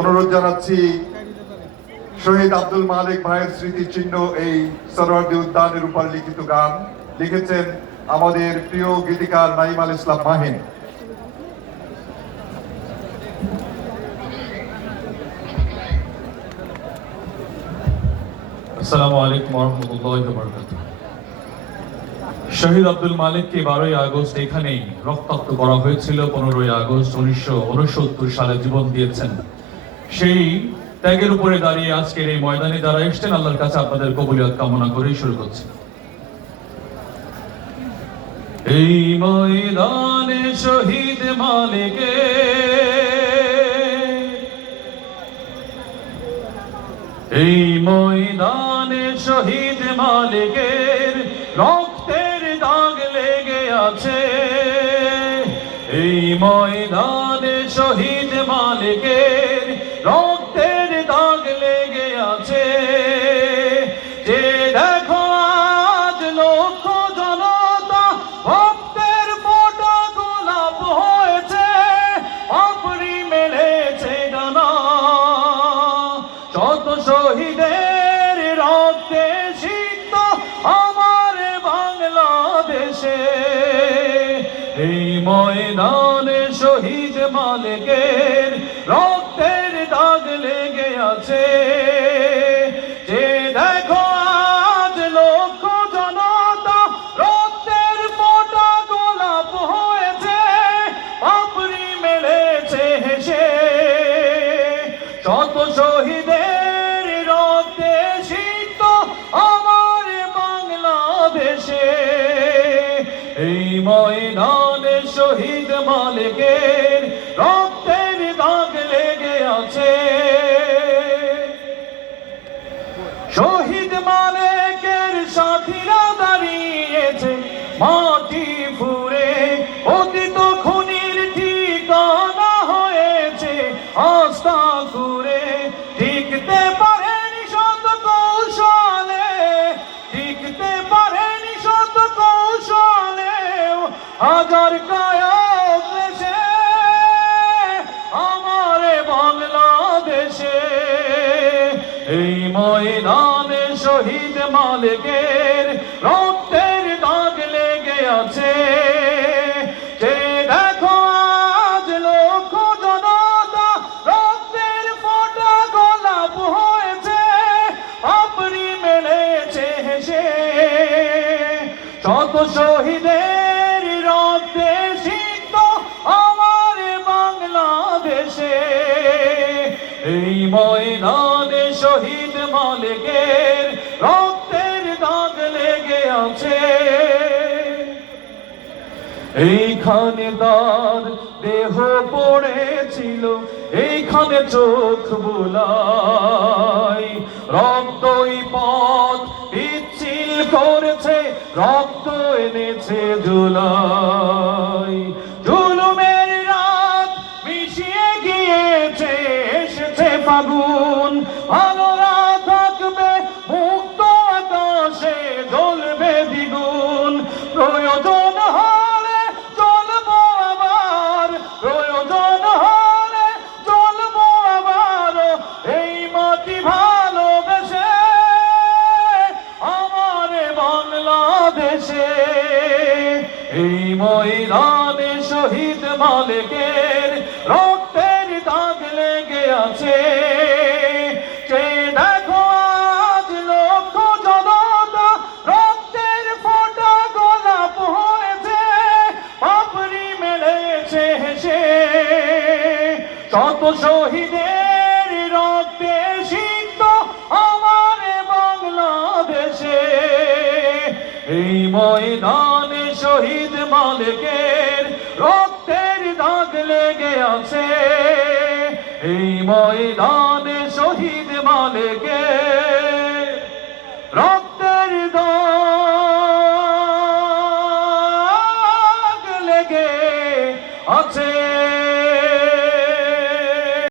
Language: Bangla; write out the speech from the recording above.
অনুরোধ জানাচ্ছি শহীদ আব্দুল মালিক ভাইয়ের স্মৃতিচিহ্ন এই সরোয়ার্দী উদ্যানের উপর লিখিত গান লিখেছেন আমাদের প্রিয় গীতিকার নাঈম আল ইসলাম মাহিন। আসসালামু আলাইকুম ওয়া রাহমাতুল্লাহি ওয়া বারাকাতুহু। শহীদ আব্দুল মালিককে 12ই আগস্ট এখানেই রক্তাক্ত করা হয়েছিল। 15ই আগস্ট 1969 সালে জীবন দিয়েছেন। সেই ত্যাগের উপরে দাঁড়িয়ে আজকের এই ময়দানে যারা এসেছেন, আল্লাহর কাছে আপনাদের কবুলিয়ত কামনা করেই শুরু করছি। এই ময়দানে শহীদ মালিকে এই ময়দানে শহীদ মালিকের রক্তের দাগ লেগে আছে। এই ময়দানে শহীদ মালিকের রক্তের দাগ লেগে আছে। যে দেখো আজ লক্ষ জনতা ভক্তের ফোঁটা গোলাপ হয়েছে, আপনি মেলেছে ডানা। শত শহীদের রক্তে সিক্ত আমার বাংলাদেশে। এই ময়দানে শহীদ মালিকের রক্তের দাগ লেগে আছে। যে দেখো আজ লক্ষ জনতা রক্তের ফোঁটা গোলাপ হয়েছে, আপনি মেলেছে হেসে। শত শহীদের রক্তে সিক্ত আমার বাংলাদেশে। এই ময়দানে শহীদ মালিকের রক্তের দাগ লেগে আছে। শহীদ মালিকের সাথীরা দাঁড়িয়েছে মাটি ফুঁড়ে, অতীত খুনির ঠিকানা হয়েছে আস্থা ঘুরে। টিকতে পারেনি শত কৌশলে, টিকতে পারেনি শত কৌশলেও হাজার কায়ক দেশে আমার বাংলাদেশে। এই ময়দানে শহীদ মালিকের রক্তের দাগ লেগে আছে। যে দেখো আজ লক্ষ জনতা রক্তের ফোঁটা গোলাপ হয়েছে, আপনি মেলেছে হেসে। শত শহীদের রক্তে সিক্ত আমার বাংলাদেশে। এই ময়দানে শহীদ মালিকের রক্তের দাগ লেগে আছে। এইখানে তার দেহ পড়েছিল, এইখানে চোখ বুলাই। রক্তই পথ পিচ্ছিল করেছে, রক্ত এনেছে জুলাই। জুলুমের রাত মিশিয়ে গিয়েছে, এসেছে ফাগুন। ভালোরা থাকবে মুক্ত আকাশে, জ্বলবে দ্বিগুণ। প্রয়োজন হলে চলবো আবার, প্রয়োজন হলে চলবো আবার। এই মাটি ভালোবেসে আমার বাংলাদেশে। এই ময়দানে শহীদ মালিকের রক্তের দাগ লেগে আছে। যে দেখো আজ লক্ষ জনতা রক্তের ফোঁটা গোলাপ হয়েছে, আপনি মেলেছে হেসে। শত শহীদের রক্তে সিক্ত আমার বাংলাদেশে। এই ময়দানে শহীদ মালিকের রক্তের দাগ লেগে আছে। এই ময়দানে শহীদ মালিকের